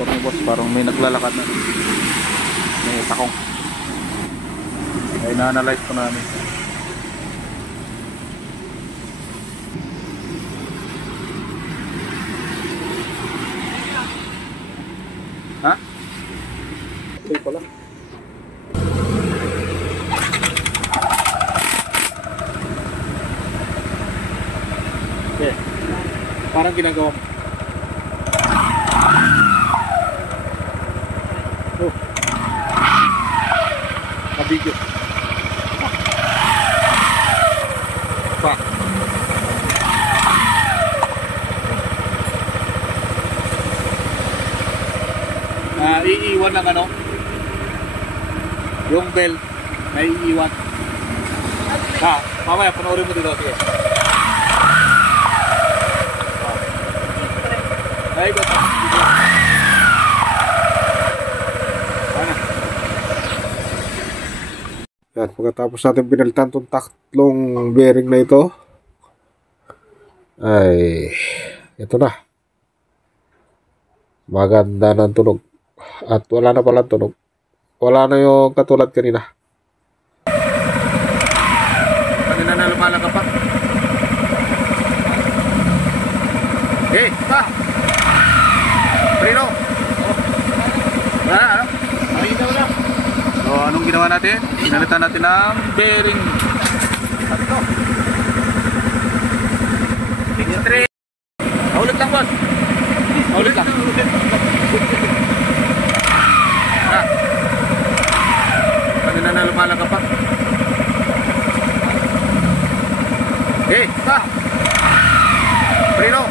motor ni boss. Parang may naglalakad na. May takong. Ay na-analyze ko namin. Ha? Okay pala. Okay. Parang ginagawa mo. Oh. Kabigyo. Pa. Iiwan lang ano? Yung bell na iiwan. Ha, mamaya panoorin mo dito. Sige. Ay, ito. Yan, pagkatapos natin pinalitan itong tatlong bearing na ito, ay ito na, maganda ng tunog at wala na palang tunog, wala na yung katulad kanina na lumalaga pa. Hey, pa Prino, wala na. So, anong ginawa natin? Pinalitan natin ng bearing. Ito. Extra. Ulit lang, boss. Ulit lang. Ha. Kanina na lumalaga pa. Hey, pa. Prino.